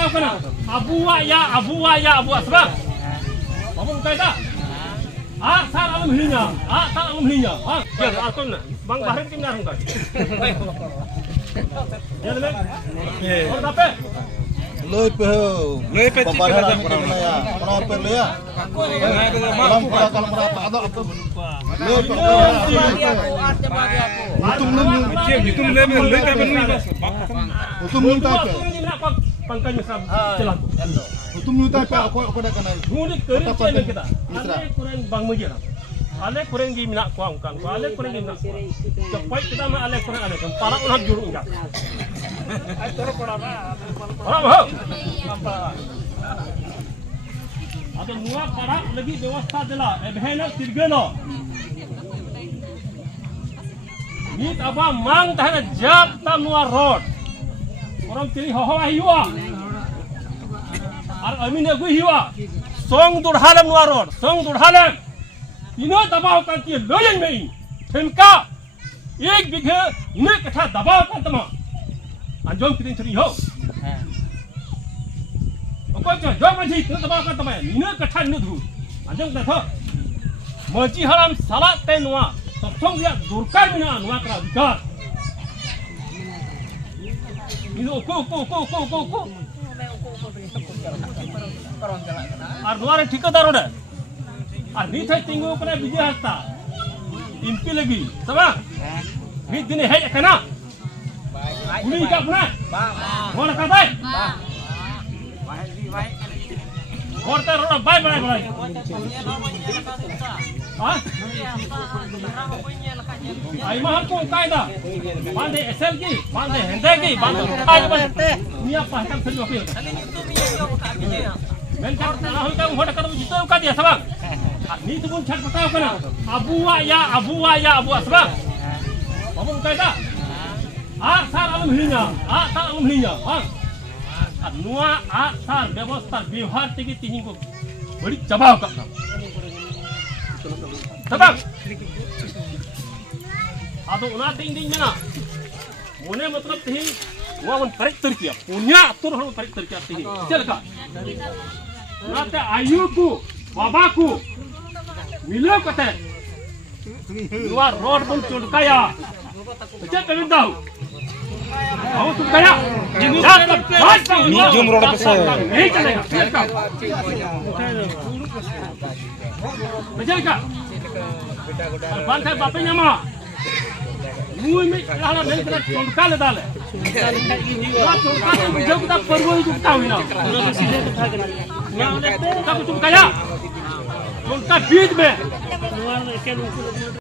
बताओ कना abuwa ya abuwa sebab apa bukan dah sar alam hilinya sar alam hilinya ya atau na bang bahar kim na rungka ya le और apa लोई पे chicken ada pernah ya pernah apa le ya malam kalau merata ada apa लोई पे itu le pe utum minta pe pangkat misal celah utum minta pe aku dah kenal muni kerja kita ale kurang bang mujur ale kurang di minak kuang kan ale kurang di minak cepat kita mah ale kurang ale kan para orang juru enggak orang bah ada mua para lagi व्यवस्था दिला एभेन तिरगेलो ni apa mang tahan jab ta mua road orang tiri ho hiwa ar amin egu hiwa song durhalam mua road song durhalam ino दबाव kan ti loyen mei themka एक बीघे ine कथा दबाव kan tama anjom kitin thri ho okoi cha jom maji tu दबाव kan tama ine कथा nu thu anjom ka tho maji haram salat te nuwa सबसंग या दुर्कार में ना अनुवाद का अधिकार इनो को और दुआरे ठेकेदार उड़े और नीच है तिंगो अपने विजय हस्ता इनकी लगी सबा नीच दिन है क्या उन्हीं का अपना कौन कहता है और तेरा रोड बाय हाँ आई महल को कायदा बांधे एसएल की बांधे हिंदे की बांधे काय बांधे निया पहचान सही होती है मैं क्या राहुल का वोट करो जितो का दिया सब नी तो बुन छट बताओ कना abuwa ya abuwa sebab apa kaida sar alam hilinya sar alam hilinya nuwa sar व्यवस्था व्यवहार तक तीन को बड़ी जवाब का sebab ado una ting ding mana mone matlab thi wa man tarik terkia punya atur harus tarik terkia thi celaka nate ayuku babaku milo kate dua road pun chudkaya cek kalian tahu kamu tuh kaya ni jum road pe se नहीं चलेगा चलेगा बांध है बापे नमा मुंह में आला नहीं करा चोंका ले डाले वो चोंका तो मुझे कुछ परवो ही कुछ हुई ना तब तुम कया चोंका बीच में